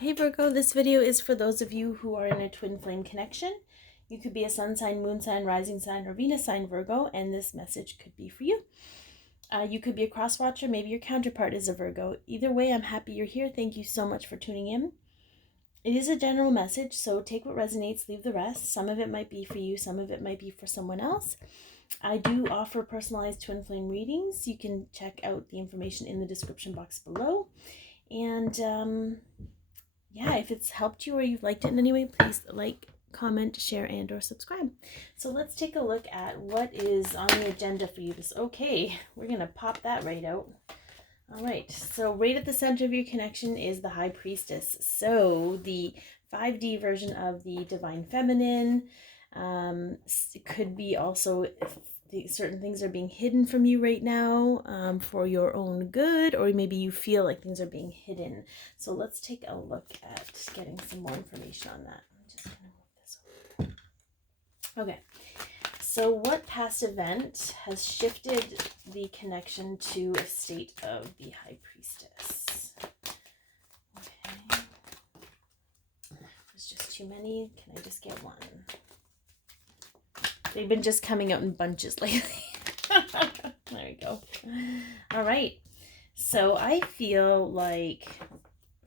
Hey Virgo, this video is for those of you who are in a twin flame connection. You could be a sun sign, moon sign, rising sign, or Venus sign Virgo, and this message could be for you. You could be a cross watcher, maybe your counterpart is a Virgo. Either way, I'm happy you're here. Thank you so much for tuning in. It is a general message, so take what resonates, leave the rest. Some of it might be for you, some of it might be for someone else. I do offer personalized twin flame readings. You can check out the information in the description box below. And yeah, if it's helped you or you've liked it in any way, please like, comment, share, and or subscribe. So let's take a look at what is on the agenda for you. Okay, we're going to pop that right out. All right, so right at the center of your connection is the High Priestess. So the 5D version of the Divine Feminine. It could be also if certain things are being hidden from you right now for your own good, or maybe you feel like things are being hidden. So let's take a look at getting some more information on that. I'm just going to move this over. Okay. So what past event has shifted the connection to a state of the High Priestess? Okay. There's just too many. Can I just get one? They've been just coming out in bunches lately. There we go. All right. So I feel like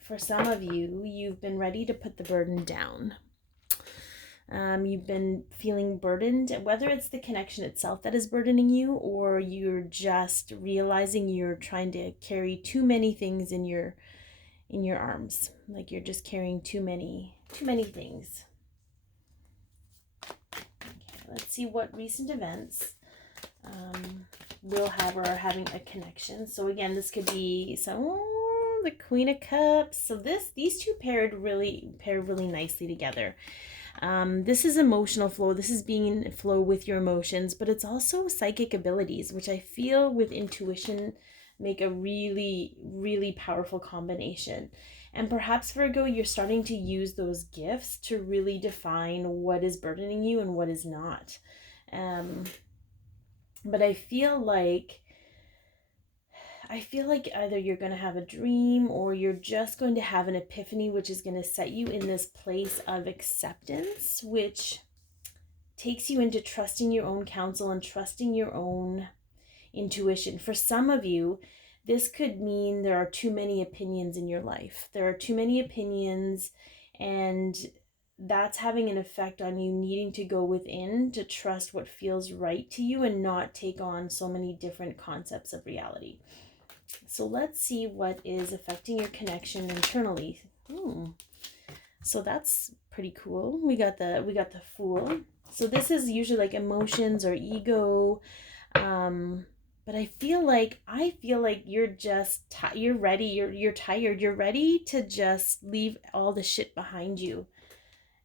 for some of you, you've been ready to put the burden down. You've been feeling burdened, whether it's the connection itself that is burdening you, or you're just realizing you're trying to carry too many things in your arms. Like you're just carrying too many things. Okay, let's see what recent events will have or are having a connection. So again, this could be the Queen of Cups. So these two pair really nicely together. This is emotional flow. This is being in flow with your emotions, but it's also psychic abilities, which I feel with intuition make a really, really powerful combination. And perhaps, Virgo, you're starting to use those gifts to really define what is burdening you and what is not. But I feel like either you're going to have a dream or you're just going to have an epiphany, which is going to set you in this place of acceptance, which takes you into trusting your own counsel and trusting your own intuition. For some of you, this could mean there are too many opinions in your life. There are too many opinions, and that's having an effect on you needing to go within to trust what feels right to you and not take on so many different concepts of reality. So let's see what is affecting your connection internally. So that's pretty cool. We got the Fool. So this is usually like emotions or ego. But I feel like you're just you're ready. You're tired. You're ready to just leave all the shit behind you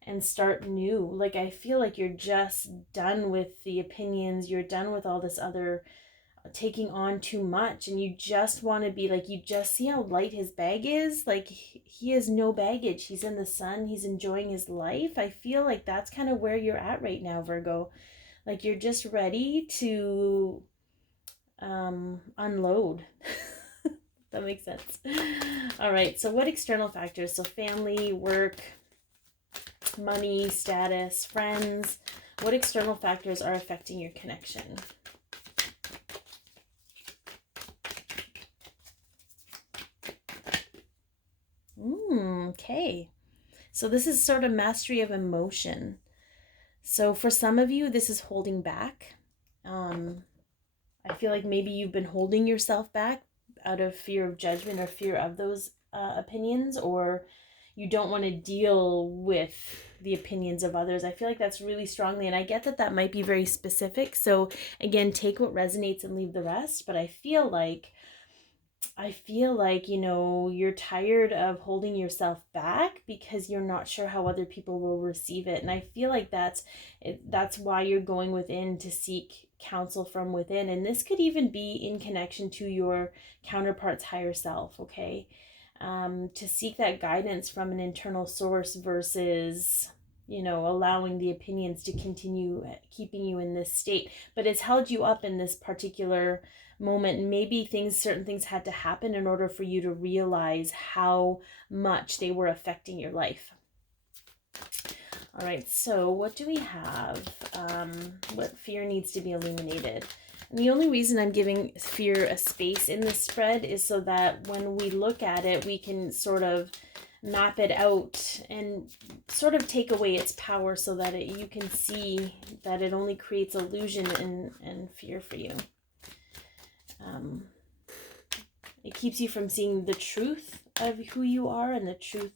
and start new. Like I feel like you're just done with the opinions. You're done with all this other taking on too much, and you just want to be like, you just see how light his bag is. Like he has no baggage. He's in the sun. He's enjoying his life. I feel like that's kind of where you're at right now, Virgo. Like you're just ready to unload. That makes sense. All right, so what external factors? So family, work, money, status, friends. What external factors are affecting your connection? Okay. So this is sort of mastery of emotion. So for some of you, this is holding back. I feel like maybe you've been holding yourself back out of fear of judgment or fear of those opinions, or you don't want to deal with the opinions of others. I feel like that's really strongly, and I get that might be very specific. So again, take what resonates and leave the rest. But I feel like, you know, you're tired of holding yourself back because you're not sure how other people will receive it. And I feel like that's why you're going within to seek counsel from within. And this could even be in connection to your counterpart's higher self, okay? To seek that guidance from an internal source versus, you know, allowing the opinions to continue keeping you in this state. But it's held you up in this particular moment. Maybe certain things had to happen in order for you to realize how much they were affecting your life. All right, so what do we have? What fear needs to be illuminated? And the only reason I'm giving fear a space in this spread is so that when we look at it, we can sort of map it out and sort of take away its power so that you can see that it only creates illusion and fear for you. It keeps you from seeing the truth of who you are and the truth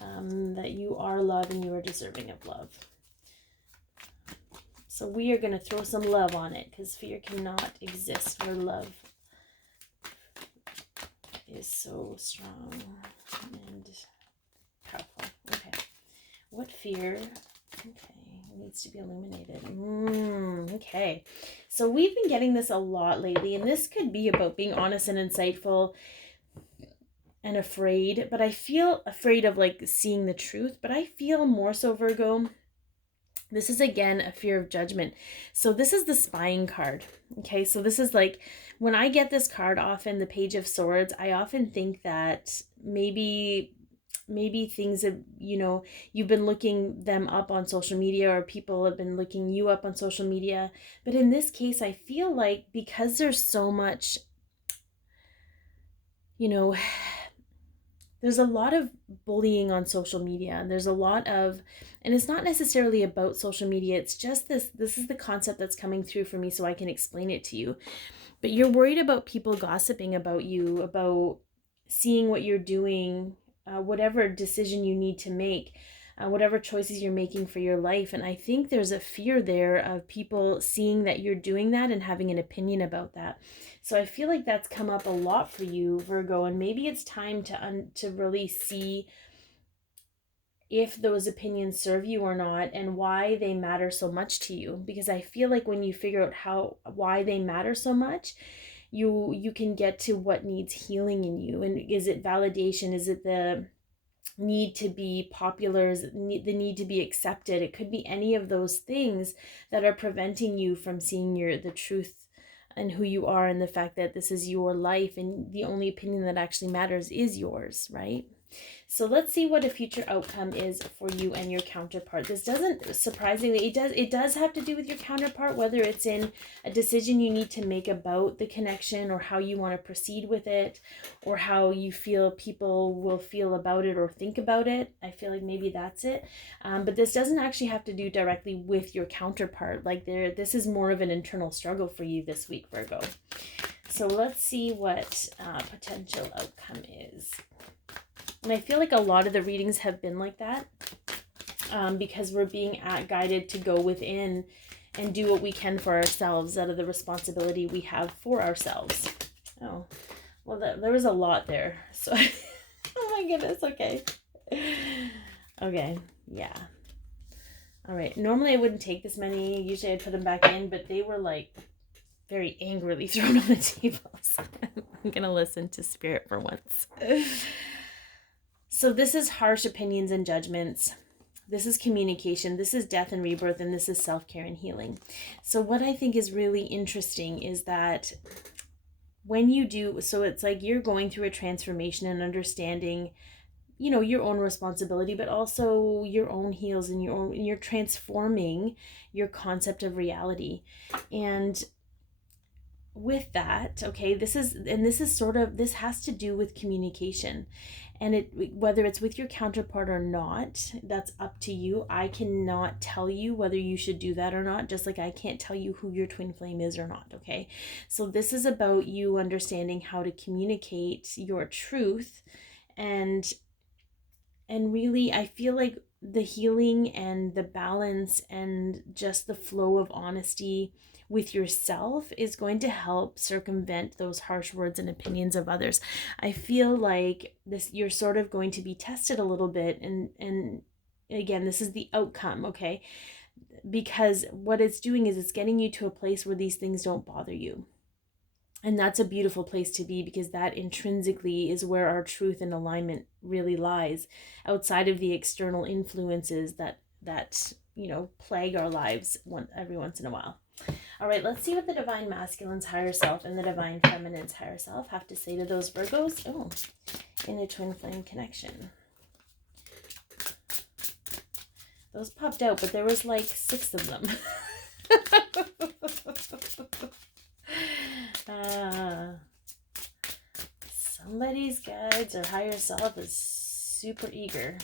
that you are love and you are deserving of love. So we are going to throw some love on it because fear cannot exist where love is so strong and powerful. Okay. What fear, needs to be illuminated? Okay. So we've been getting this a lot lately, and this could be about being honest and insightful and afraid, but I feel afraid of like seeing the truth, but I feel more so, Virgo, this is again a fear of judgment. So this is the spying card. Okay, so this is like when I get this card often, the Page of Swords, I often think that maybe things have, you've been looking them up on social media, or people have been looking you up on social media. But in this case, I feel like because there's so much, there's a lot of bullying on social media, and there's a lot of, and it's not necessarily about social media, it's just this is the concept that's coming through for me so I can explain it to you. But you're worried about people gossiping about you, about seeing what you're doing, whatever decision you need to make, whatever choices you're making for your life. And I think there's a fear there of people seeing that you're doing that and having an opinion about that. So I feel like that's come up a lot for you, Virgo, and maybe it's time to really see if those opinions serve you or not, and why they matter so much to you. Because I feel like when you figure out why they matter so much, you can get to what needs healing in you. And is it validation? Is it the need to be popular? Is it the need to be accepted? It could be any of those things that are preventing you from seeing the truth and who you are, and the fact that this is your life and the only opinion that actually matters is yours, right? So let's see what a future outcome is for you and your counterpart. This doesn't, surprisingly, it does have to do with your counterpart, whether it's in a decision you need to make about the connection, or how you want to proceed with it, or how you feel people will feel about it or think about it. I feel like maybe that's it. But this doesn't actually have to do directly with your counterpart. Like this is more of an internal struggle for you this week, Virgo. So let's see what potential outcome is. And I feel like a lot of the readings have been like that, because we're being guided to go within and do what we can for ourselves out of the responsibility we have for ourselves. Oh, well, there was a lot there. So, oh my goodness, okay. Okay, yeah. All right, normally I wouldn't take this many. Usually I'd put them back in, but they were like very angrily thrown on the table. So I'm going to listen to Spirit for once. So this is harsh opinions and judgments. This is communication. This is death and rebirth, and this is self-care and healing. So what I think is really interesting is that when you do, so it's like you're going through a transformation and understanding, your own responsibility, but also your own heals and you're transforming your concept of reality. And with that, okay, this has to do with communication. And whether it's with your counterpart or not, that's up to you. I cannot tell you whether you should do that or not, just like I can't tell you who your twin flame is or not, okay? So this is about you understanding how to communicate your truth, and really, I feel like the healing and the balance and just the flow of honesty with yourself is going to help circumvent those harsh words and opinions of others. I feel like you're sort of going to be tested a little bit, and again, this is the outcome, okay? Because what it's doing is it's getting you to a place where these things don't bother you. And that's a beautiful place to be, because that intrinsically is where our truth and alignment really lies, outside of the external influences that plague our lives every once in a while. All right, let's see what the Divine Masculine's higher self and the Divine Feminine's higher self have to say to those Virgos. Oh, in a twin flame connection. Those popped out, but there was like 6 of them. Somebody's guides or higher self is super eager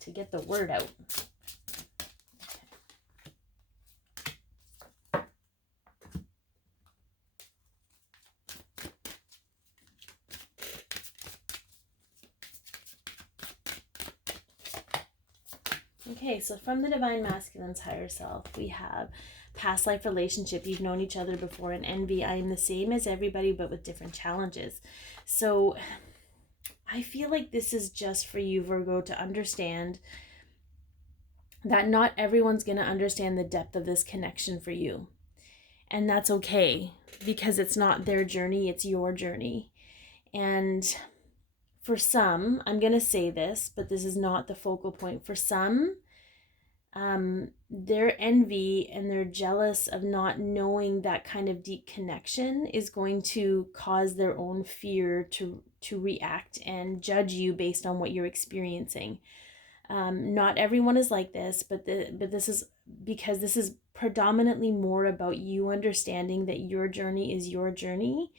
to get the word out. Okay, so from the Divine Masculine's higher self, we have past life relationship. You've known each other before, and envy. I am the same as everybody, but with different challenges. So I feel like this is just for you, Virgo, to understand that not everyone's going to understand the depth of this connection for you. And that's okay, because it's not their journey, it's your journey. And for some, I'm going to say this, but this is not the focal point. For some, their envy and they're jealous of not knowing that kind of deep connection is going to cause their own fear to react and judge you based on what you're experiencing. Not everyone is like this, but this is because this is predominantly more about you understanding that your journey is your journey,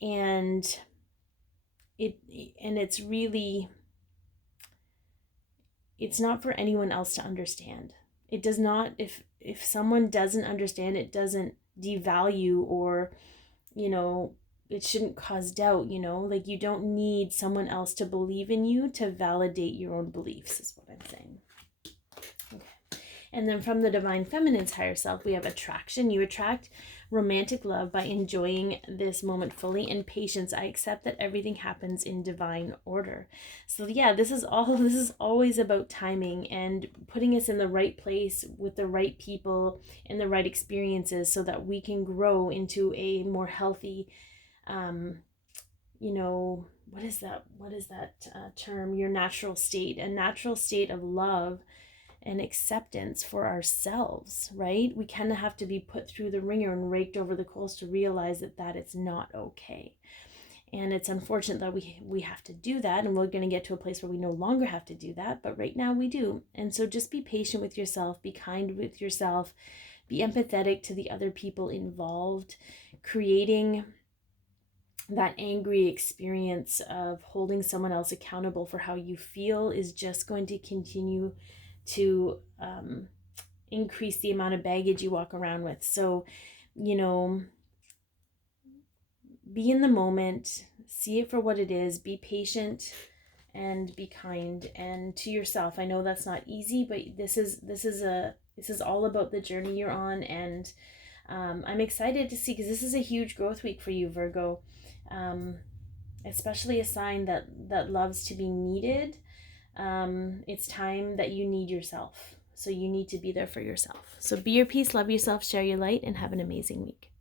and it's really, it's not for anyone else to understand. It does not, if someone doesn't understand, it doesn't devalue or, you know, it shouldn't cause doubt, you know, like you don't need someone else to believe in you to validate your own beliefs, is what I'm saying. Okay. And then from the Divine Feminine's higher self, we have attraction. You attract romantic love by enjoying this moment fully, and patience. I accept that everything happens in divine order. So yeah, this is always about timing and putting us in the right place with the right people and the right experiences so that we can grow into a more healthy, you know, what is that term? Your natural state, a natural state of love and acceptance for ourselves, right? We kind of have to be put through the ringer and raked over the coals to realize that it's not okay. And it's unfortunate that we have to do that, and we're going to get to a place where we no longer have to do that, but right now we do. And so just be patient with yourself, be kind with yourself, be empathetic to the other people involved. Creating that angry experience of holding someone else accountable for how you feel is just going to continue to increase the amount of baggage you walk around with. So, you know, be in the moment, see it for what it is, be patient and be kind, and to yourself. I know that's not easy, but this is all about the journey you're on, and I'm excited to see, because this is a huge growth week for you, Virgo, especially a sign that loves to be needed. It's time that you need yourself. So you need to be there for yourself. So be your peace, love yourself, share your light, and have an amazing week.